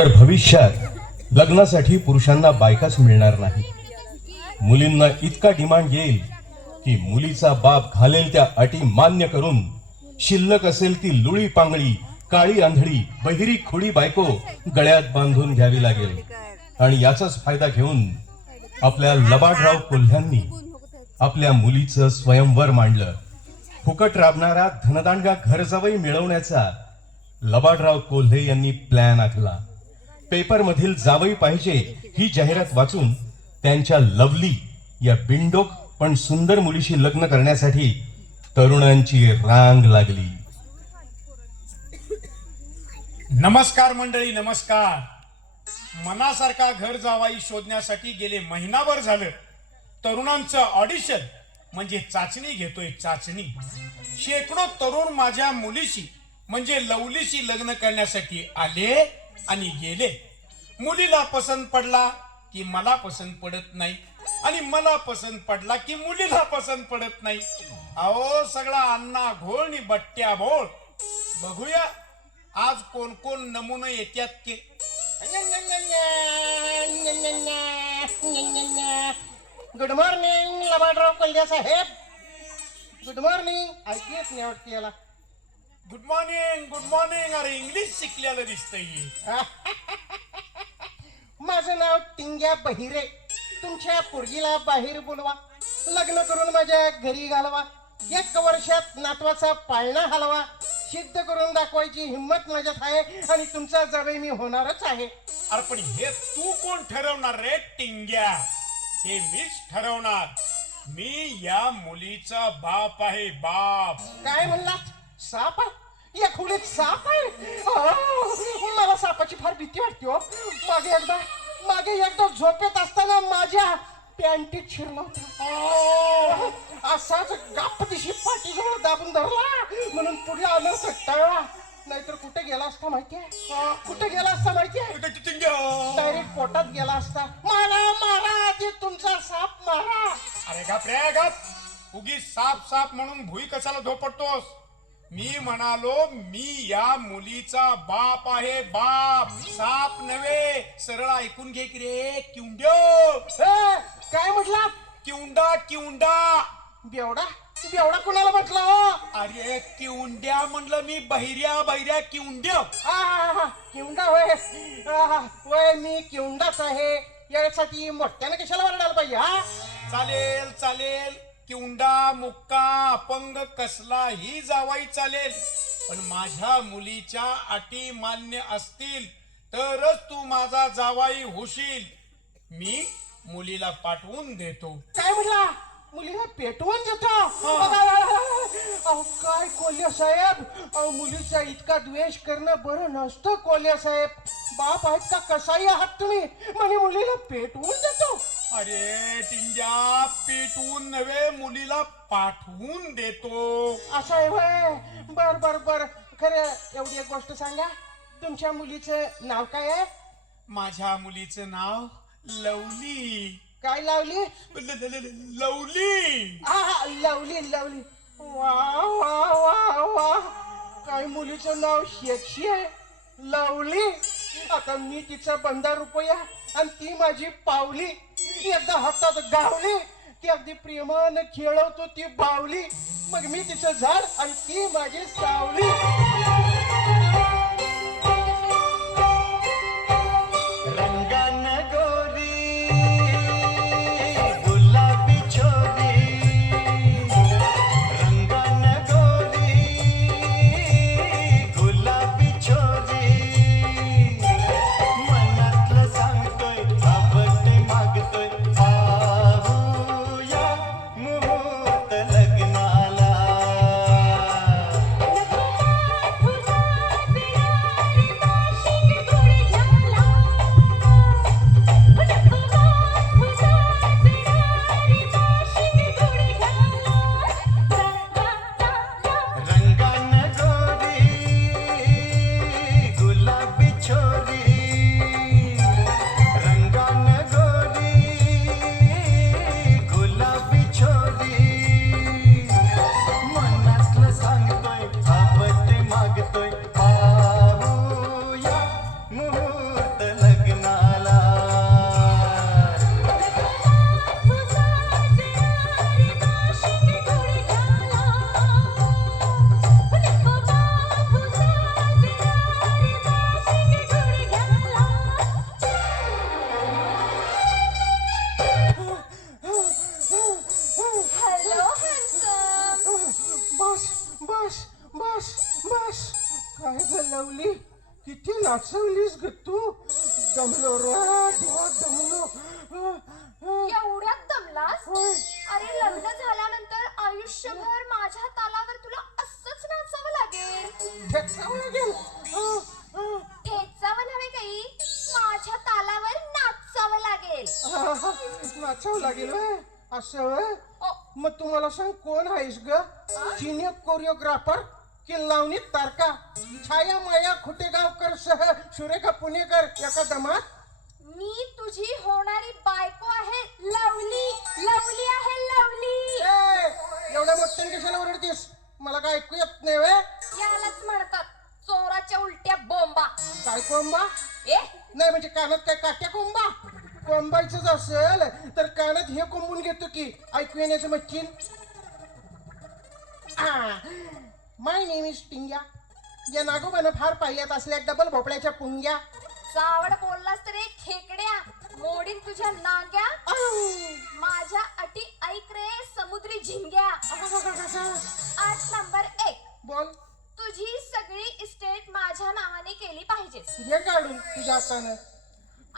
तर भविष्यात लग्नासाठी पुरुषांना बायकाच मिळणार नाही. मुलींना इतका डिमांड येईल की मुलीचा बाप घालेल त्या अटी मान्य करून शिल्लक असेल ती लुळी पांगळी काळी आंधळी बहिरी खुडी बायको गळ्यात बांधून घ्यावी लागेल. आणि याचाच फायदा घेऊन आपल्या लबाडराव कोल्ह्यांनी आपल्या मुलीचं स्वयंवर मांडलं. फुकट राबणारा धनदांडगा घरजवळी मिळवण्याचा लबाडराव कोल्हे यांनी प्लॅन आखला. पेपर मधील जावई पाहिजे ही जाहिरात वाचून त्यांच्या लवली या बिंडोक पण सुंदर मुलीशी लग्न करण्यासाठी तरुणांची रांग लागली. नमस्कार मंडळी नमस्कार. मनासारखा घर जावाई शोधण्यासाठी गेले महिनाभर झालं. तरुणांचं ऑडिशन म्हणजे चाचणी घेतोय चाचणी. शेकडो तरुण माझ्या मुलीशी म्हणजे लवलीशी लग्न करण्यासाठी आले आणि गेले. मुलीला पसंत पडला की मला पसंत पडत नाही. आणि मला पसंत पडला की मुलीला पसंत पडत नाही. अहो सगळा अण्णा घोळ नि बट्ट्या भोळ बघूया आज कोण कोण नमुने येत्यात के? गुड मॉर्निंग लबाडराव कोल्हे साहेब गुड मॉर्निंग ऐकू येत नाही वाटते याला. गुड मॉर्निंग गुड मॉर्निंग अरे इंग्लिश शिकलेलं दिसतंय. माझं नाव टिंग्या बहिरे. तुमच्या पोरगीला बाहेर बोलवा. लग्न करून माझ्या घरी घालवा. एक वर्षात नातवाचा पाळणा हलवा. सिद्ध करून दाखवायची हिंमत माझ्यात आहे आणि तुमचा जवळ मी होणारच आहे. अरे पण हे तू कोण ठरवणार रे टिंग्या? हे मीच ठरवणार. मी या मुलीचा बाप आहे बाप. काय म्हणला साप आहे? या खोलीत साप आहे? अहो, मला सापाची फार भीती वाटते हो. मागे एकदा मागे एकदा झोपेत असताना माझ्या पॅन्टीत शिरला होता. असाच गापदिशी पाठीजवळ दाबून धरला. म्हणून पुढे आलं तर टळला. नाहीतर कुठे गेला असता माहितीये? कुठे गेला असता माहितीये? डायरेक्ट पोटात गेला असता. मारा मारा आधी तुमचा साप मारा. अरे गप रे गप. उगी साप साप म्हणून भुई कशाला धोपटतोस मी म्हणालो मी या मुलीचा बाप आहे बाप. साप नव्हे. सरळ ऐकून घे की रे किवंड्यो. काय म्हटला? किवंडा किवंडा. बेवडा? बेवडा कुणाला म्हटलं हो? अरे किवंड्या म्हणलं मी. बहिऱ्या बहिऱ्या किवंड्य. किवंडा होय. आहा, होय मी किवंडाच आहे. यासाठी मोठ्यानं कशाला वरडायला पाहिजे हा? चालेल चालेल. किवंडा मुक्का अपंग कसलाही जावाई चालेल. पण माझ्या मुलीच्या अटी मान्य असतील तरच तू माझा जावाई होशील. मी मुलीला पाठवून देतो. काय म्हटला मुलीला पेटवून देतो. अहो काय कोल्हे साहेब? अहो मुलीचा इतका द्वेष करणं बरं नसतं कोल्हे साहेब. बाप आहेत का कसाही आहात तुम्ही? म्हणे मुलीला पेटवून देतो. अरे टिंग्या पेटवून नव्हे मुलीला पाठवून देतो. असं आहे होय. बर बर बर. खरं एवढी एक गोष्ट सांगा. तुमच्या मुलीचं नाव काय आहे? माझ्या मुलीचं नाव लवली. काय लावली? ल- ल- ल- लवली. Lovely lovely. वा वा वा वा. काय मुलीचं नाव शेक्षी आहे? लवली. आता मी तिचा बंदा रुपया आणि ती माझी पावली. एकदा हातात गावली. ती अगदी प्रेमानं खेळवतो ती बावली. मग मी तिचं झाड आणि ती माझी सावली. अरे लग्न झाल्यानंतर आयुष्यभर माझ्या तालावर तुला असंच नाचावं लागेल ठेचावं लागेल. ठेचावं नव्हे काही माझ्या तालावर नाचावं लागेल नाचावं लागेल. असं? ओ, मग तुम्हाला सांग कोण आहेस ग चिनी कोरिओग्राफर की लावणी तारका छाया माया खुटेगावकर सह सुरेखा पुणेकर एका दमात मी तुझी होणारी बायको आहे लवली. लवली आहे लवली. एवढ्या मोठ्याने कशाला ओरडतीस? मला काय ऐकू येत नाही वे. यालाच म्हणतात चोराच्या उलट्या बोंबा. काय कोंबा? ए? नाही म्हणजे कानात काय काट्या कोंबा? कोंबायचंच असेल तर कानात हे कोंबून घेतो की ऐकू येण्याचं मच्छीन. माय नेम इज टिंग्या. या नागोबानं फार पाहिल्यात असल्या डबल भोपळ्याच्या पुंग्या. चावड बोललास तर एक खेकड्या. मोडीन तुझ्या नाग्या. माझ्या अटी ऐक रे समुद्री झिंग्या. आठ नंबर एक. बोल. तुझी सगळी इस्टेट माझ्या नावाने केली पाहिजेस. घे काढून तुझ्या हातानं.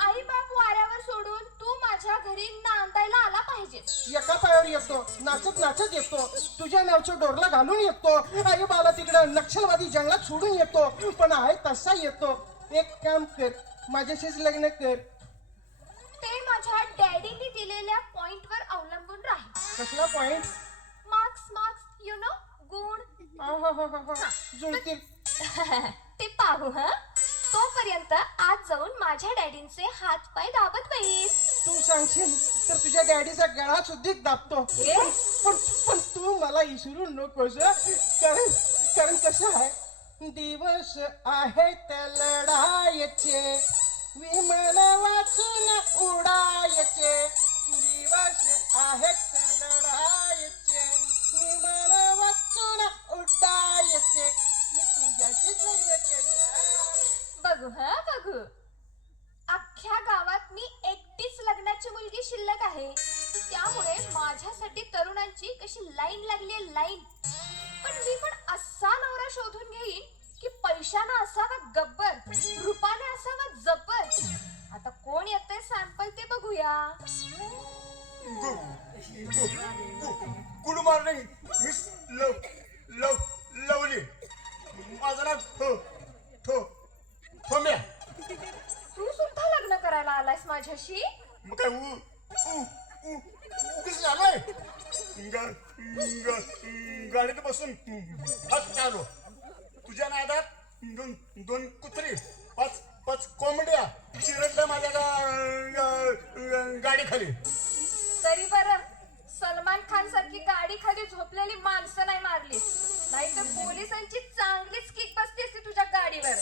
आई बाप वाऱ्यावर सोडून तू माझ्या घरी नांदायला आला पाहिजेस. एका पायावर येतो नाचत नाचत येतो तुझ्या नावचं डोरला घालून येतो आई बाला तिकडं नक्षलवादी जंगलात सोडून येतो पण आहे तसा येतो. एक काम कर माझ्याशीच लग्न कर. ते माझ्या डॅडीने दिलेल्या पॉइंट वर अवलंबून राहील. कसला point marks marks you know गुण. जुळतील. ते पाहू ह? तोपर्यंत आज जाऊन माझ्या डॅडींचे हात पाय दाबत बहीस तू सांगशील तर तुझ्या डॅडीचा गळा सुद्धिक दाबतो? पण पण तू मला विसरू नकोस हं? कारण कारण कसं आहे? दिवस आहेत लढायचे. विमान वाचून उडायचे. दिवस आहेत लढायचे. विमान वाचून उडायचे. मी तुझ्याशीच लग्न केलं. बघू ह बघू. अख्ख्या गावात मी एकटीच लग्नाची मुलगी शिल्लक आहे. त्यामुळे माझ्यासाठी तरुणांची कशी लाईन लागली लाईन. पण मी पण असा नवरा शोधून घेईन की पैशानं असावा गब्बर रूपाने असावा जब्बर. आता कोण येतंय सॅम्पल ते बघूया. Good morning miss love love lovely. माझं नाव ठो ठो ठोम्या तू सुद्धा लग्न करायला आलायस माझ्याशी? मग काय उ उ उ उगीच झालोय गा- गा- गाडीत बसून फस्ट आलो तुझ्या नादात दोन दोन कुत्री पाच पाच कोंबड्या चिरडल्या माझ्या गा- गा- गाडी खाली तरी बरं सलमान खान सारखी गाडी खाली झोपलेली माणसं नाही मारली. नाही तर पोलिसांची चांगलीच किक बसते असती तुझ्या गाडीवर.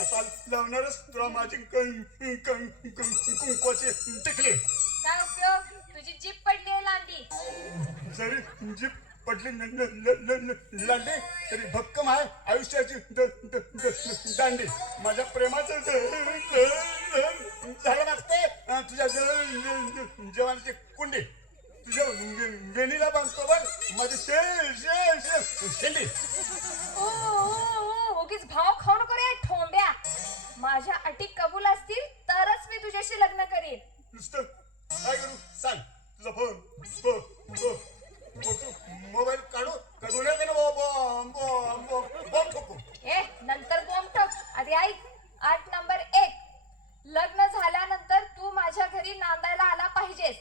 आता लावणारच तुला माझी कं- कं- कं- कुंकवाची टिकली. काय उपयोग? तुझी जीप पडली आहे लांडी. जरी जीप पडली न- न- ल- ल- लांडी तरी भक्कम आहे आयुष्याची द- द- द- दांडी. माझ्या प्रेमाचं ज- मागते. अं, तुझ्या ज- ज- जवानाची कुंडी. तुझ्या वे- वेणीला बांधतो बघ. माझी शे शे शे शेंडी. ओ, ओ, ओ, उगीच भाव खाऊ नको रे ठोंब्या. माझ्या अटी कबूल असतील तरच मी तुझ्याशी लग्न करीन. नुसतं काय करू? सांग. तुझा फोन. मोबाईल काढू का दोन्ही बॉम्ब ठोकू. ए नंतर बॉम्ब ठोक. आधी ऐक. आठ नंबर एक. लग्न झाल्यानंतर तू माझ्या घरी नांदायला आला पाहिजेस.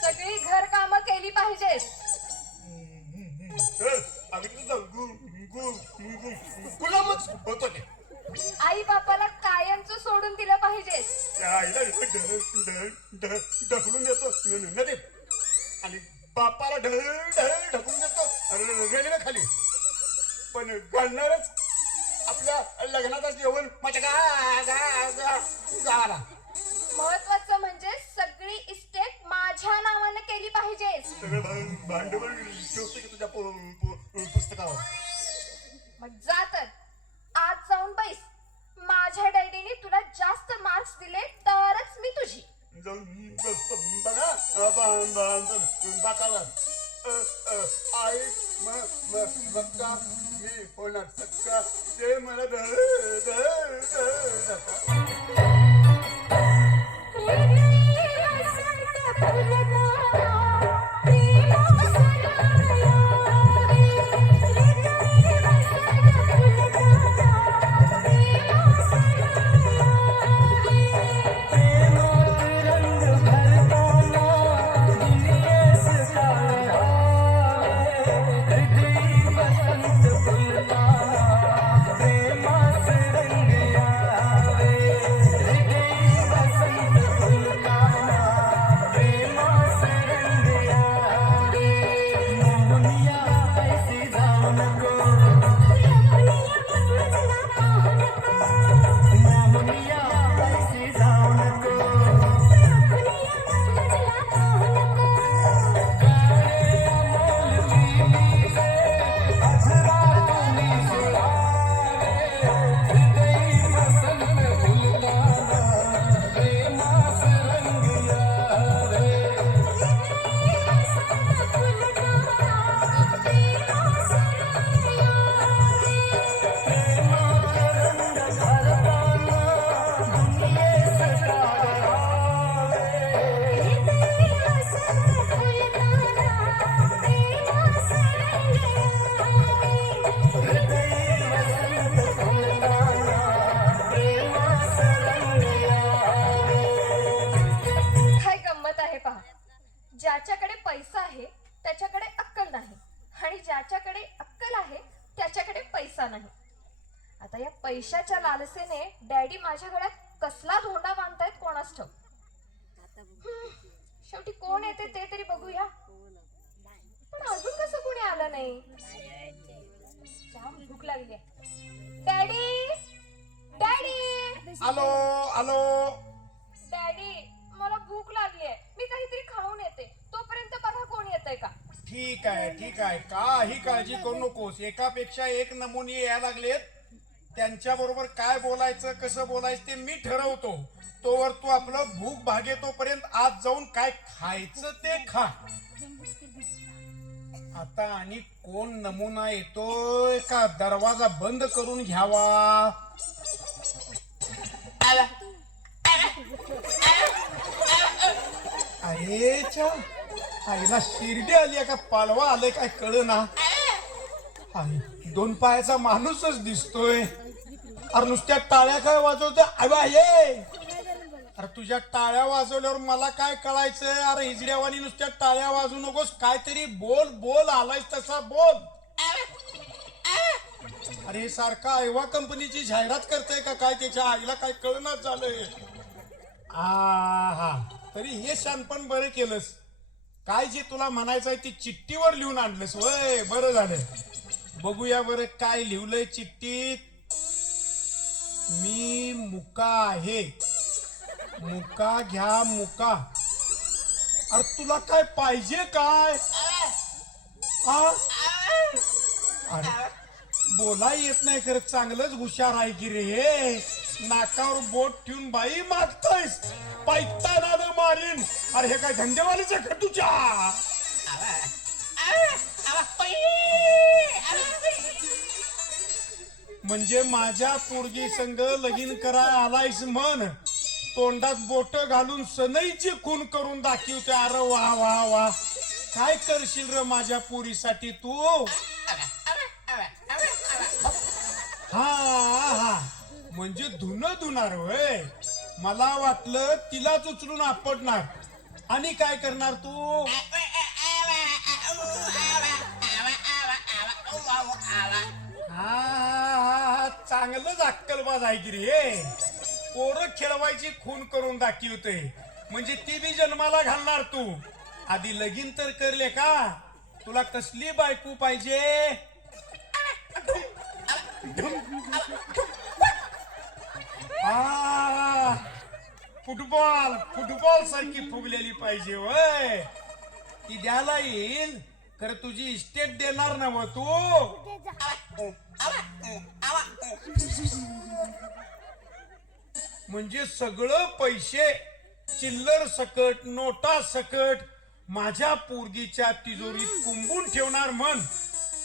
सगळी घर कामं केली पाहिजेस. तुझा गुलामच होतो ते आई बापाला कायमचं सोडून दिलं पाहिजेस त्या आईला ढ- ढ- ढ- ढकलून देतो. न- नदीत आणि बापाला ढळ ढळ ढकलून देतो. र- रेल्वे खाली. पण घालणारच आपल्या लग्नाचं जेवण माझ्या गा गा गा गावाला महत्वाचं म्हणजे सगळी इस्टेट माझ्या नावानं केली पाहिजेस सगळं भा- भांडवल ठेवतो की तुझ्या पु- पु- पुस्तकावर? मग जा तर. आज जाऊन बैस. माझ्या डॅडीने तुला जास्त मार्क्स दिले तरच मी तुझी. बघा बा- बा- आई मी होणार सक्का ते मला ठीक आहे ठीक आहे. काही काळजी करू नकोस. एकापेक्षा एक नमुने यायला लागलेत. त्यांच्या बरोबर काय बोलायचं कसं बोलायचं ते मी ठरवतो. तोवर तू आपलं भूक भागेतोपर्यंत आज जाऊन काय खायचं ते खा. आता आणि कोण नमुना येतोय का? दरवाजा बंद करून घ्यावा. अरेच्या आईला शिर्डी आली आहे का? पालवा आलाय काय कळ ना दोन पायाचा माणूसच दिसतोय. अरे नुसत्या टाळ्या काय वाजवतोय? अबा ये! अरे तुझ्या टाळ्या वाजवल्यावर मला काय कळायचंय? अरे हिजड्यावानी नुसत्या टाळ्या वाजवू नकोस. काहीतरी बोल बोल आलायस तसा बोल. अरे सारखा ऐवा कंपनीची जाहिरात करते का काय त्याच्या आईला काय कळणार झालंय. हा तरी हे शानपण बरं केलंस. काय जे तुला म्हणायचंय ती चिठ्ठीवर लिहून आणलंस वय बरं झालं. बघूया बरं काय लिहिलंय चिठ्ठीत. मी मुका आहे. मुका घ्या मुका. अरे तुला काय पाहिजे काय? अरे. बोला येत नाही खरं चांगलंच हुशार आहे की रे नाकावर बोट ठेवून बाई मागतोयस. पायताना मारीन. अरे हे काय धंदेवालीच आहे का तुझ्या? म्हणजे माझ्या पोरगी संग लगीन कराय आलायस म्हण. तोंडात बोट घालून सनईची खून करून दाखवते. अरे वा वा वा. काय करशील र माझ्या पोरीसाठी तू? हा हा म्हणजे धुन धुणार होय. मला वाटलं तिलाच उचलून आपटणार. आणि काय करणार तू? हा, हा, चांगलंच अक्कलबाज आहे की रे पोरं खेळवायची खून करून दाखवते म्हणजे ती बी जन्माला घालणार तू. आधी लगीन तर करले का? तुला कसली बायको पाहिजे? फुटबॉल फुटबॉल सारखी फुगलेली पाहिजे वय. ती द्यायला येईल खरं तुझी इस्टेट देणार ना मग तू. म्हणजे सगळं पैसे चिल्लर सकट नोटा सकट माझ्या पोरगीच्या तिजोरीत कुंबून ठेवणार मन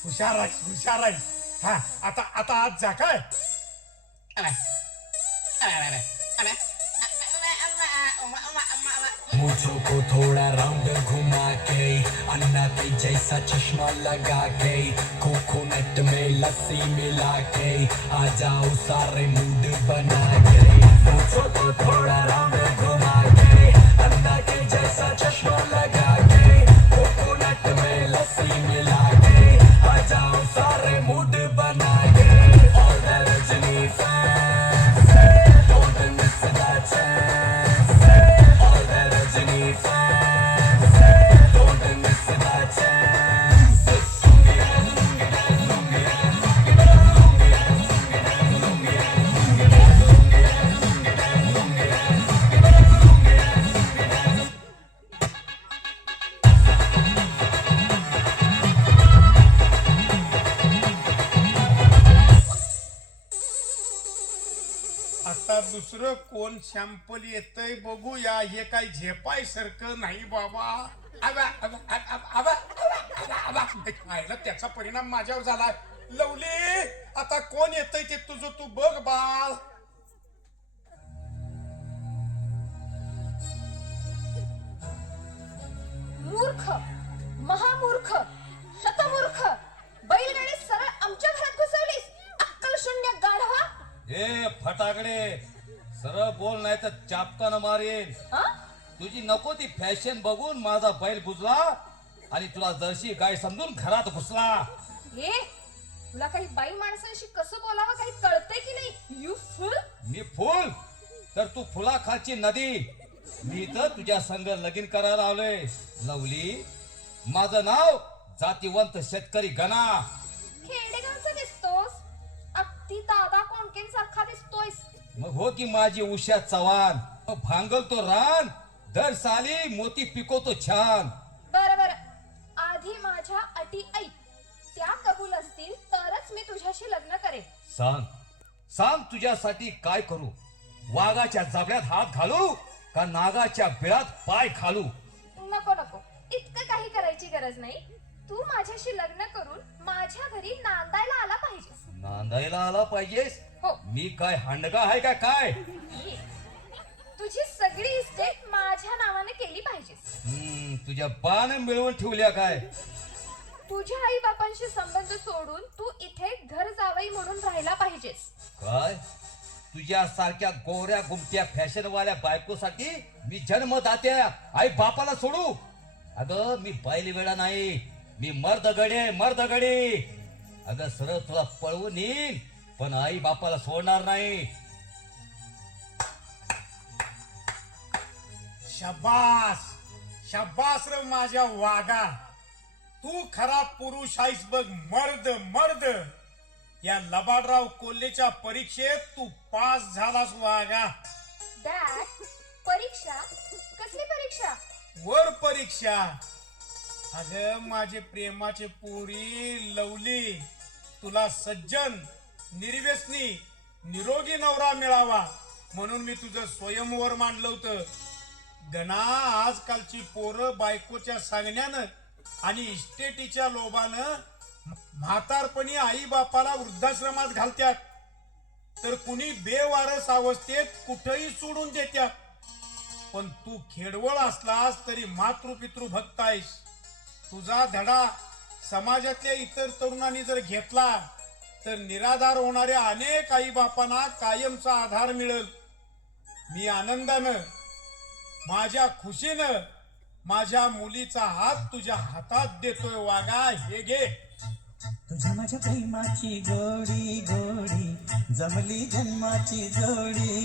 हुशार आहेस हुशार आहेस. हा आता आता आज जा काय? मुझो को थोड़ा राउंड घुमा के अन्ना के जैसा चश्मा लगा के कोकोनट में लस्सी मिला के आ जाओ सारे मूड बना के मुझो को थोड़ा राउंड घुमा के अन्ना के जैसा चश्मा लगा के कोकोनट में लस्सी मिला के आ जाओ सारे मूड कोण सॅम्पल येतंय बघूया हे काय झेपाय सारखं नाही बाबा. आबा, आबा, आबा, आबा, आबा, आबा. पाहिलं त्याचा परिणाम माझ्यावर झाला लवली आता कोण येतंय ते तुझं तू बघ बाळ. मूर्ख महामूर्ख शतमूर्ख बैलगाडी सरळ आमच्या घरात घुसवलीस. अक्कल शून्य गाढवा. ए फटाकडे सरळ बोल नाही तर चापकानं मारेन. हा? तुझी नको ती फॅशन बघून माझा बैल बुजला आणि तुला जर्शी गाय समजून घरात घुसला. ए तुला काही बाई माणसांशी कसं बोलावं काही कळतंय की नाही? यू फुल मी फुल तर तू फुलाखाची नदी. मी तर तुझ्या संग लगीन करायला आलोय. लवली माझं नाव जातीवंत शेतकरी गणा. मग हो की माझी उषा चव्हाण. मग भांगल तो रान दर साली मोती पिकवतो छान. बर बर. आधी माझ्या अटी ऐक. त्या कबूल असतील तरच मी तुझ्याशी लग्न करेन. सांग. सांग तुझ्यासाठी काय करू? वाघाच्या जाबड्यात हात घालू का नागाच्या बिळात पाय खालू? नको नको. इतकं काही करायची गरज नाही. तू माझ्याशी लग्न करून माझ्या घरी नांदायला आला पाहिजेस. नांदायला आला पाहिजेस? मी काय हांडगा आहे का काय. तुझी सगळी इस्टेट माझ्या नावाने केली हम्म, तुझ्या बाण मिळवून ठेवल्या काय? तुझ्या आई बापांशी संबंध सोडून तू इथे घर जावई म्हणून राहायला पाहिजेस. काय? तुझ्या सारख्या गोऱ्या गुमट्या फॅशन वाल्या बायकोसाठी मी जन्मदात्या आई बापाला सोडू? अगं मी बैल वेळा नाही. मी मर्द गडे मर्द गडे अगं सरळ तुला पळवून येईन पण आई बापाला सोडणार नाही. शब्बास शब्बास र माझ्या वागा तू खरा पुरुष आहेस बघ मर्द मर्द! या लबाडराव कोल्हेच्या परीक्षेत तू पास झालास वागा परीक्षा? कसली परीक्षा? वर परीक्षा! अग माझे प्रेमाचे पुरी लवली तुला सज्जन निर्व्यसनी निरोगी नवरा मिळावा म्हणून मी तुझं स्वयंवर मांडलं होतं. गणा आजकालची पोरं बायकोच्या सांगण्यानं आणि इस्टेटीच्या लोभानं म्हातारपणी आई बापाला वृद्धाश्रमात घालत्यात. तर कुणी बेवारस अवस्थेत कुठंही सोडून देत्यात. पण तू खेडवळ असलास तरी मातृपितृ भक्त आहेस तुझा धडा समाजातल्या इतर तरुणांनी जर घेतला तर निराधार होणाऱ्या अनेक आई बापांना कायमचा आधार मिळेल. मी आनंदानं माझ्या खुशीनं माझ्या मुलीचा हात तुझ्या हातात देतोय वागा हे घे. तुझ्या माझ्या प्रेमाची गोडी गोडी जमली जन्माची जोडी.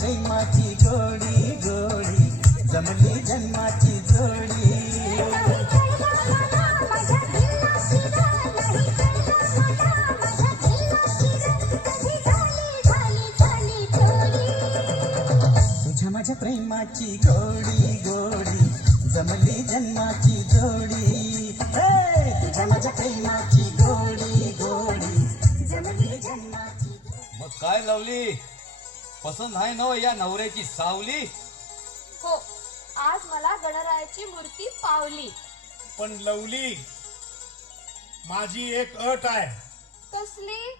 प्रेमाची गोडी गोडी जमली जन्माची जोडी. तुझ्या माझ्या प्रेमाची गोडी गोडी जमली जन्माची जोडी. तुझ्या माझ्या प्रेमाची गोडी गोडी जमली जन्माची मग काय लावली? पसंत नाही न या नवऱ्याची सावली. हो आज मला गणरायाची मूर्ती पावली. पण लवली माझी एक अट आहे. कसली?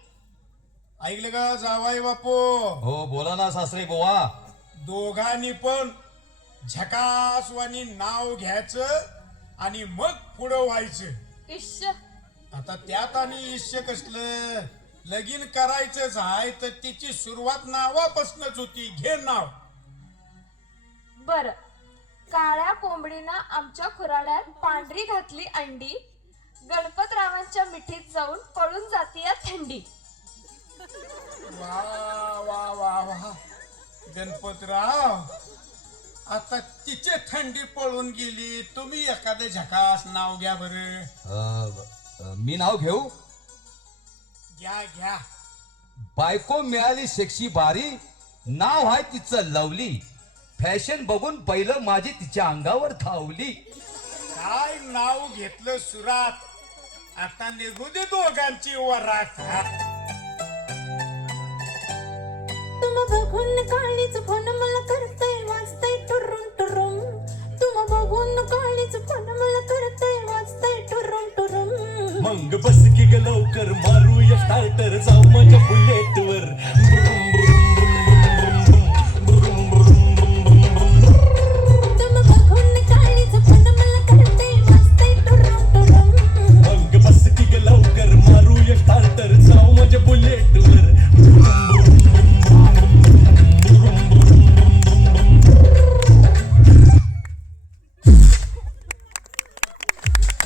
ऐकलं का जावाई बापू? हो बोला ना सासरे बोवा. दोघांनी पण झकासवानी नाव घ्यायचं आणि मग पुढं व्हायचं. इश्श. आता त्यात आणि इश्य कसलं? लगीन करायचंच आहे तर तिची सुरुवात नावापासूनच होती. घे नाव. बर. काळ्या कोंबडीनं आमच्या खुराड्यात पांढरी घातली अंडी. गणपतरावांच्या मिठीत जाऊन पळून जातीय थंडी. वा वा वा वा. गणपतराव आता तिचे थंडी पळून गेली. तुम्ही एखादं झकास नाव घ्या बरं. अ, अ, मी नाव घेऊ? घ्या घ्या. बायको मिळाली सेक्सी बारी नाव आहे तिचं लवली. फॅशन बघून पहिलं माझी तिच्या अंगावर धावली. काय नाव घेतलं सुरात? आता निघू दे दोघांची वरात हा. तुम बघून काळीच फोन मला करतय वाजतय टुरुम टुरुम. तुम बघून काळीच फोन मला करतय वाजतय टुरुम टुरुम मग बस की ग लवकर मारूया स्टार्टर जाऊ माझ्या बुलेटवर